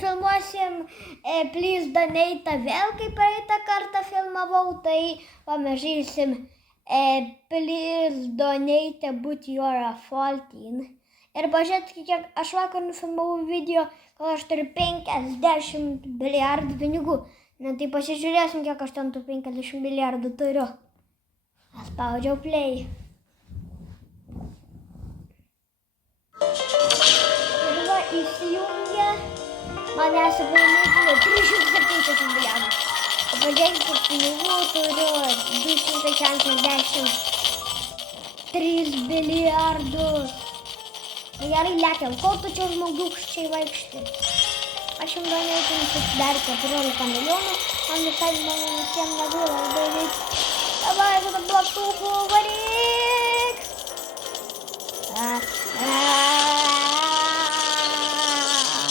filmuosim Please Donate vėl, kaip praeitą kartą filmavau, tai pamažysim Please Donate But You're 14. Ir pažiūrėkite, kiek aš vakar nufilmavau video, kad aš turiu 50 milijardų pinigų. Na tai pasižiūrėsim, kiek aš ten tų 50 milijardų turiu. Spaudžiau play. Ir va, įsijungia. Manęs apėmėkime 370 milijardų. O pažiūrėkite, pinigų turiu 263 milijardus. Gerai, lėkiam, kol tu čia žmogukščiai vaikšti. Aš jums donėtinsiu dar 14 milijonų, man visai mano visiems negula daryti. Davai, kada plaktukų varyk!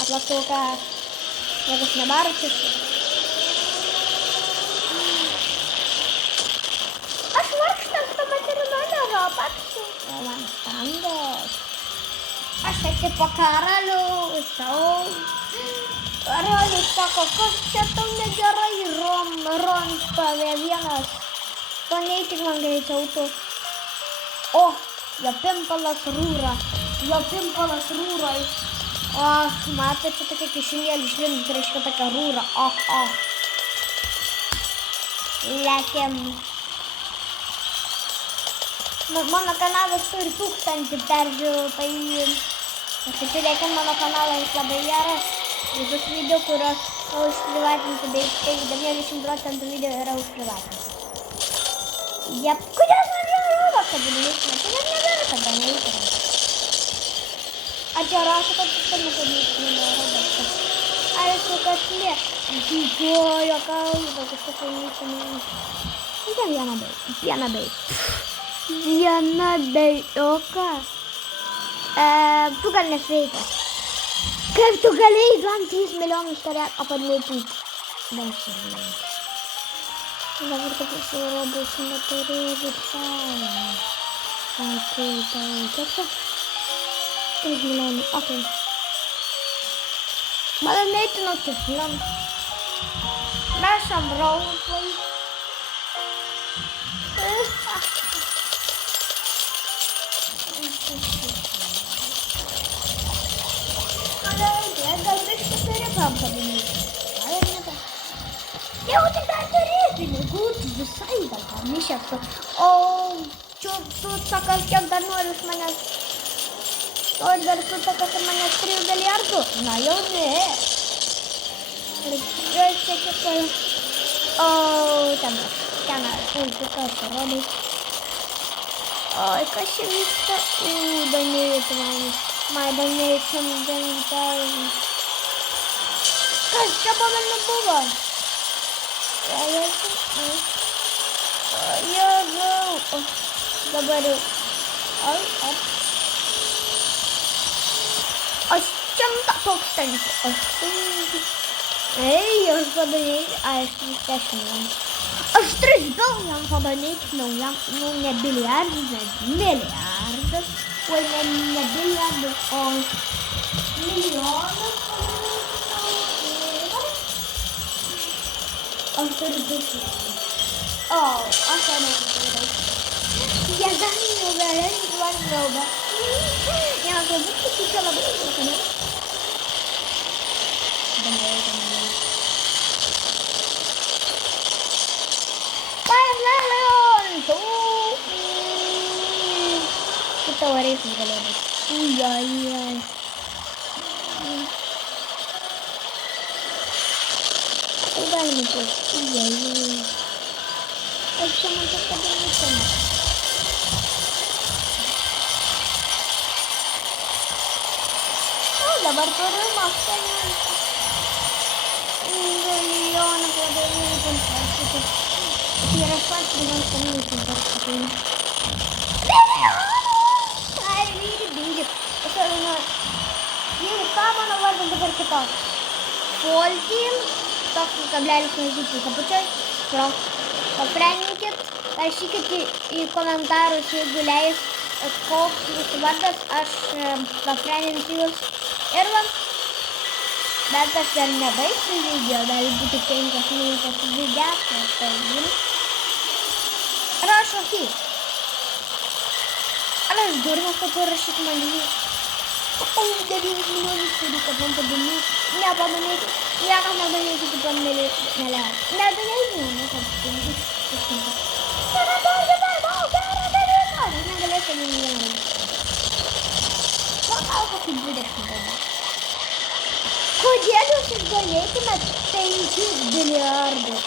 Plaktukas. Niekas nebarčius. Aš vargštas, to materialinio paksiu. O man standas. Aš tipo karalius. Karalius sako, kas čia tau negerai, Ron stovė vienas. Paneikit man greičiau tu. O, jo pimpalas rūra. Matai, čia tokia kišinėlį išlindus, tai reiškia tokia rūra. Lekiam. Mano kanalas turi 1000 peržiūrų, tai pasižiūrėkit mano kanalą, jis labai geras. Visus video, kurios užprivatinti, beveik 90% video yra užprivatinti. Jep, kodėl man jau rodo, kad neįsime? Tai net negaliu, kad neįsime. Čia rašo, kad sistema, kad neįsime. Aišku, kad ne. Didžiojo kalba, kažkokia neįsime. Tai viena bei. O ką? Tu gal nesveikas. Kaip tu galėjai 3 milijonus turėti, o padėti 10 milijonų. Dabar taip įsirobus neturiu visai. Kiek čia? 3 milijonų, okei. Mano neitinu tiklam. Rašom roleplay. Gal biškį turi kam padaryti? Jau tik dar turi pinigų, tu visai gal pamišęs. O tu sakas, kiek dar nori iš manęs? Nori dar tu sakas iš manęs 3 milijardų? Na jau ne. Ir čia kiek turiu. O, ten, kas čia rodai. Oi, kas čia vyksta? Donėti man. My donation 10,000. Kas čia pamenu buvo? Jėzau. Dabar jau. Aš 100,000. Ei, aš padaryti. Aš 10 milijonų. Aš 3 bilijonų padaryti naujam. Nu, ne bilijardas, bet milijardas. Oi, ne bilijardas, o milijonas. Aš turiu 2. O, aš nežinau. Jie gali jau vėliau vargauba. Jie galbūt čia labai daug, ne? Kita waris galėjo būti. Galime būti. Aš čia man čia padarysime. O, dabar turiu mąstą. Milijoną padaryti. Tai yra pats milijonas padaryti. Jeigu ką, mano vardas dabar kitoks. Foltin, toks kablelis mažytis apačioj. Papreninkit, rašykit į komentarus, jeigu leis, koks jūsų vardas, aš papreninsiu jūs. Ir va, bet aš dar nebaigsiu video, dar būtų 5 minutės videos, tai rašo hi. Ar aš durnas, kad parašyt man jį? O 9 milijonus turiu, kad man padaryti, nepamanyti, niekas nedaryti, kaip man neleidžiu. Nedaryti, kad tai yra daug gerą dalyką, aš negalėsiu milijonų. Gal kokį 20 galbūt. Kodėl jūs išgalėtumėt 5 milijardus?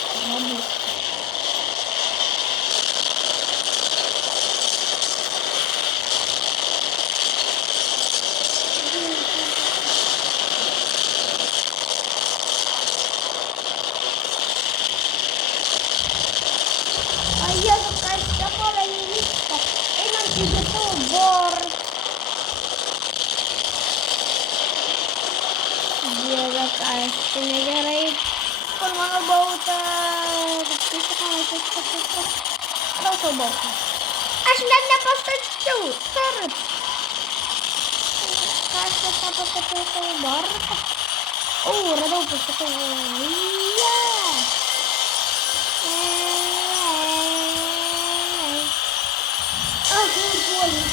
Jėzus, kas čia pavelį vyksta? Einam į YouTuber. Dievas, aš čia negerai. Kur mano bauta? Rausau bautą. Aš net nepastačiau. Tarp. Ką aš čia pastačiau savo barką? O, radau pastatau.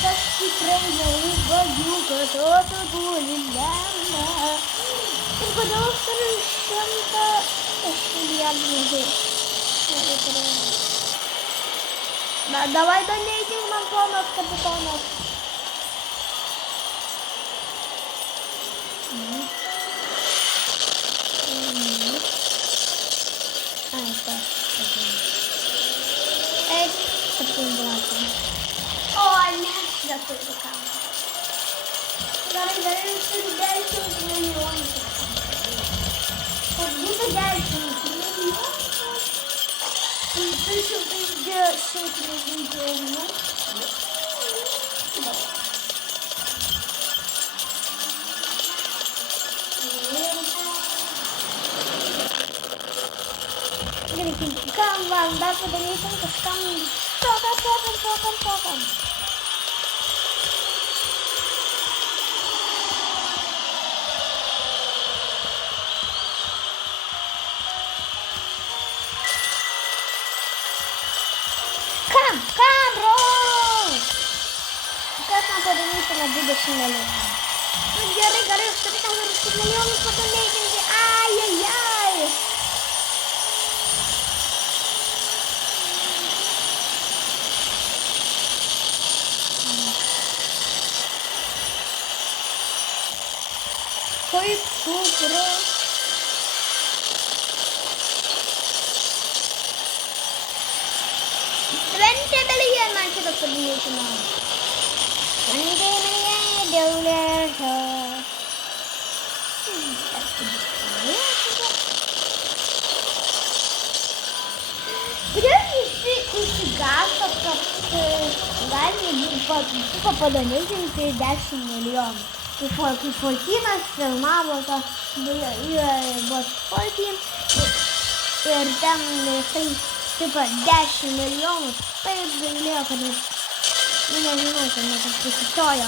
Aš tikrai neužvagiu, kad tu turi lemą. Ir kodėl aš turiu 100 milijardų. Na, davai donėkit man ponas kapitonas. Ai, tas. Eik, 7 O, ne, neturiu kamerą. Gerai, aš turiu 10 milijonų. Kad būtų 10 milijonų. Tai 310 milijonų. Gerai, kam man dar padarysim kažkam tokiam. Kam, bro? Kas man padarysim 20 milijonų? Gerai, aš turiu 40 milijonus pakalbėti. Ai. Kaip supra. $20 man šitą padėti man. $20 Kodėl visi išsigąsta, kad galima padanėti 10 milijonų? Kai Fortinas filmavo tą bot Fortin ir ten jisai tipo 10 milijonų, taip gailėjo, kad nežinau, kad net susitojo.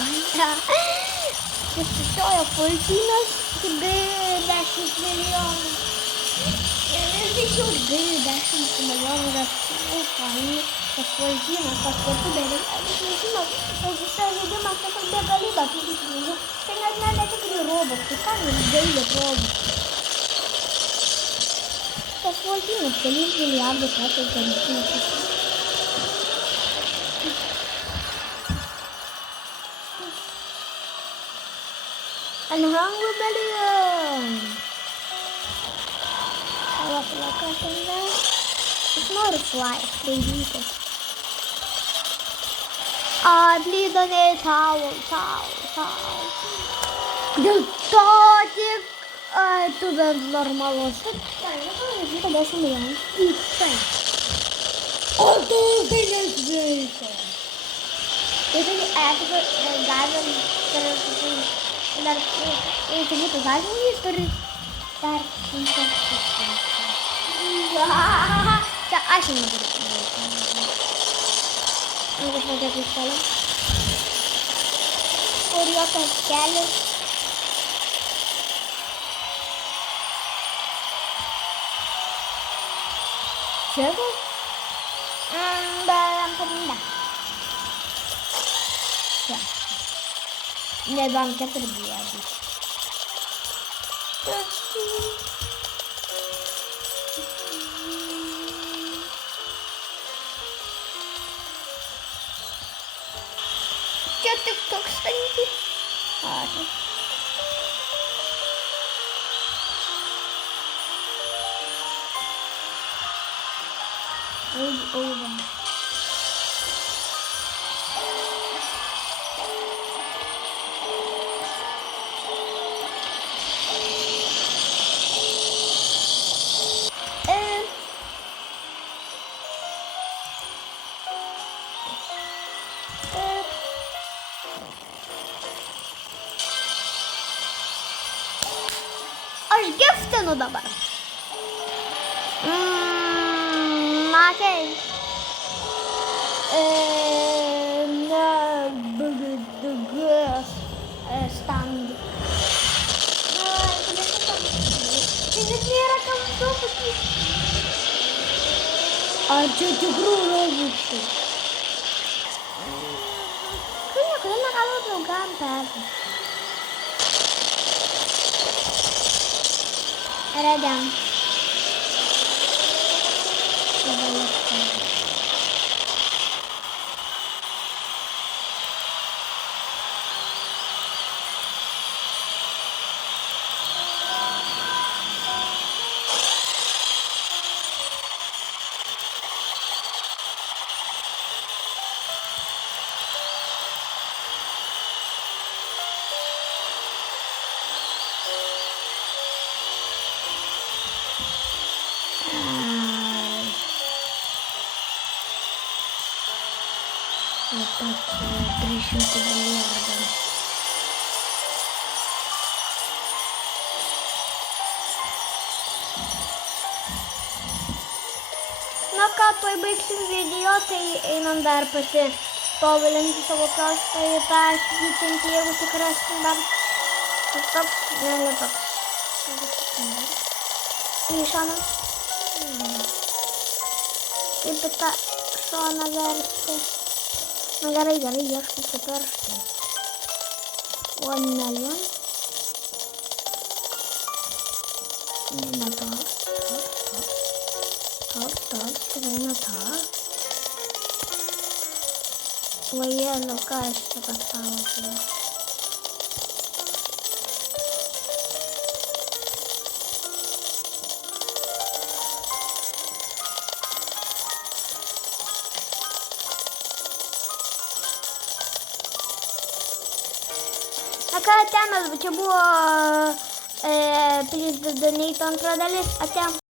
Susitojo Fortinas, kaip gailėjo 10 milijonų. Ir jis jau gailėjo 10 milijonų, tas Fortinas, tas YouTuberis, nežinau, tas visas žaidimas, tas begalybė, tai net netikri robotai, kam jis gailė robotai? Tas Fortinas, kelis milijardus metų Fortinas. And $100 million. It's not a fly, they use it. Please donate towel. Dėl to tik tu bent normalus. Tai 10 milijonų. Tai. O tu tai nesveikia. Tai galim dar jeigu būtų sąžiningas, turi dar 100 Čia aš neturiu. Kažkokia pistola. Ir jo tas kelias. Čia? Berantarinda. Čia. Nebent 4 bus. Čia tik tūkstantį. Ačiū. Over. Aš giftinu dabar. Okay. Stand. Čia net nėra kam to pakeisti. Ar čia tikrų robučių? Kodėl negaliu draugam perduoti? Redam. Так, 300 миллиардов. Na ką, tuoj baigsim video, tai einam dar pasitobulinti savo kraštą ir peršvytinti, jeigu tik rasim dar. Toks, ne toks. Į šoną. Kaip į tą šoną versti. Na gerai, ieškite pirštai. 1 million. Ne to. Toks, tikrai ne to. Vajėliau, ką aš čia pasausiu. Na ką, temas, čia buvo Please Donate antra dalis. Ate.